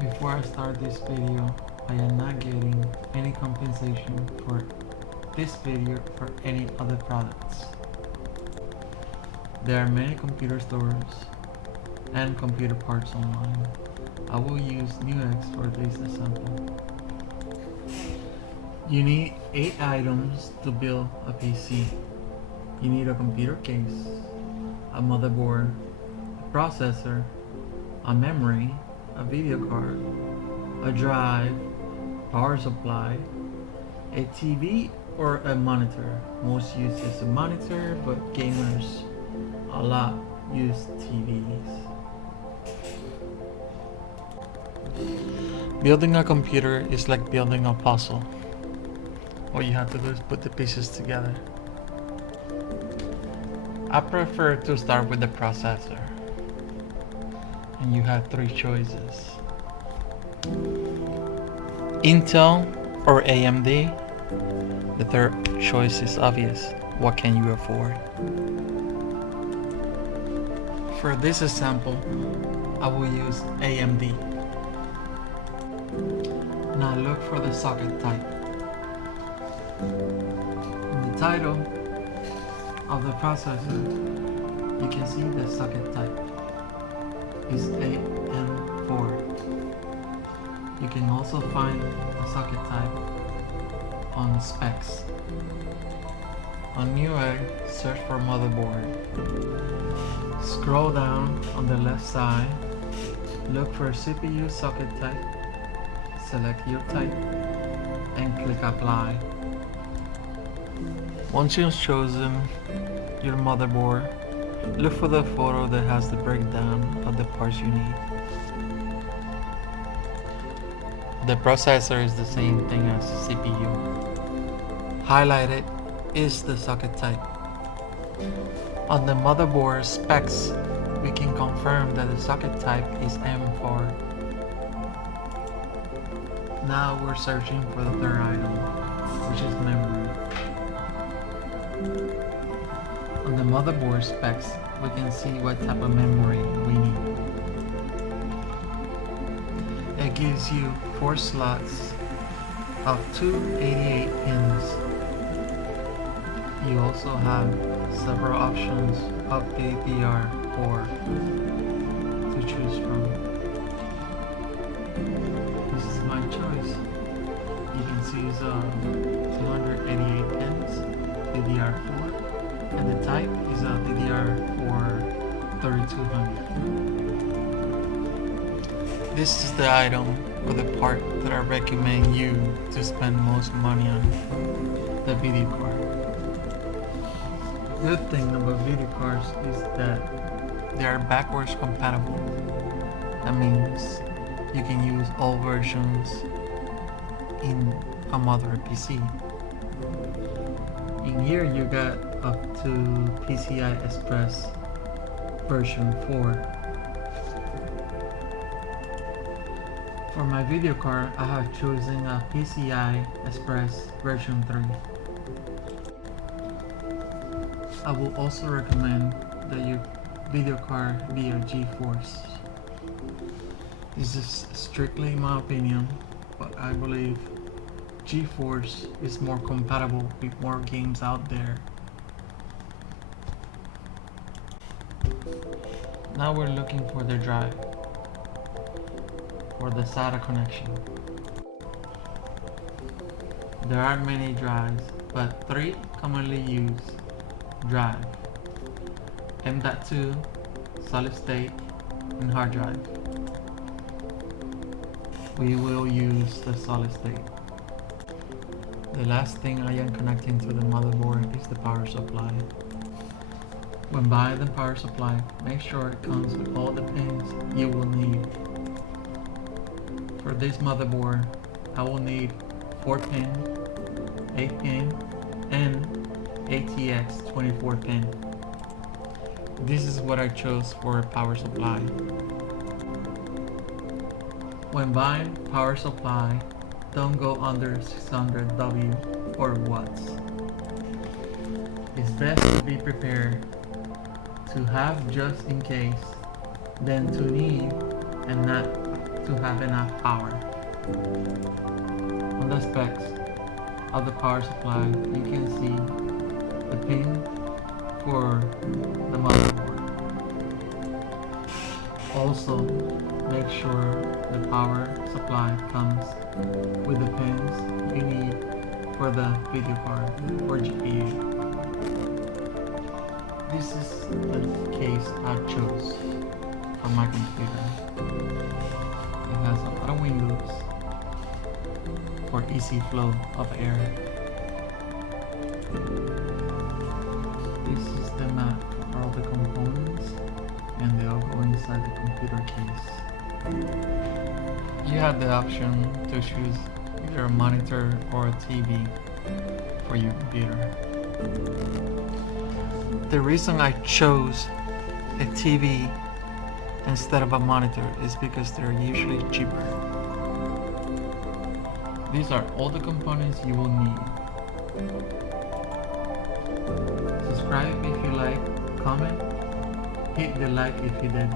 Before I start this video, I am not getting any compensation for this video for any other products. There are many computer stores and computer parts online. I will use Newegg for this example. You need 8 items to build a PC. You need a computer case, a motherboard, a processor, a memory, a video card, a drive, power supply, a TV or a monitor. Most use is a monitor, but gamers a lot use TVs. Building a computer is like building a puzzle. All you have to do is put the pieces together. I prefer to start with the processor. And you have 3 choices: Intel or AMD. The third choice is obvious. What can you afford? For this example, I will use AMD. Now look for the socket type. In the title of the processor, you can see the socket type is AM4. You can also find the socket type on specs. On Newegg, search for motherboard. Scroll down on the left side, look for CPU socket type, select your type, and click apply. Once you've chosen your motherboard, look for the photo that has the breakdown of the parts you need. The processor is the same thing as CPU. Highlighted is the socket type. On the motherboard specs, we can confirm that the socket type is M4. Now we're searching for the third item, which is memory. On the motherboard specs, we can see what type of memory we need. It gives you 4 slots of 288 pins. You also have several options of DDR4 to choose from. This is my choice. You can see it's 288 pins, DDR4, and the type is a DDR4 3200. This is the item or the part that I recommend you to spend most money on, the video card. Good thing about video cards is that they are backwards compatible. That means you can use all versions in a mother PC. In here you got up to PCI Express version 4. For my video card, I have chosen a PCI Express version 3. I will also recommend that your video card be a GeForce. This is strictly my opinion, but I believe GeForce is more compatible with more games out there. Now we're looking for the drive for the SATA connection. There are many drives, but 3 commonly used drive: M.2, solid state, and hard drive. We will use the solid state. The last thing I am connecting to the motherboard is the power supply. When buying the power supply, make sure it comes with all the pins you will need. For this motherboard, I will need 4 pin, 8 pin, and ATX 24 pin. This is what I chose for a power supply. When buying power supply, don't go under 600 W or watts. It's best to be prepared to have just in case than to need and not to have enough power. On the specs of the power supply, you can see the pin for the motherboard. Also, make sure the power supply comes with the pins you need for the video card or GPU. This is the case I chose for my computer. It has a lot of windows for easy flow of air. This is the map for all the components, and they all go inside the computer case. You have the option to choose either a monitor or a TV for your computer. The reason I chose a TV instead of a monitor is because they're usually cheaper. These are all the components you will need. Subscribe if you like, comment, hit the like if you did.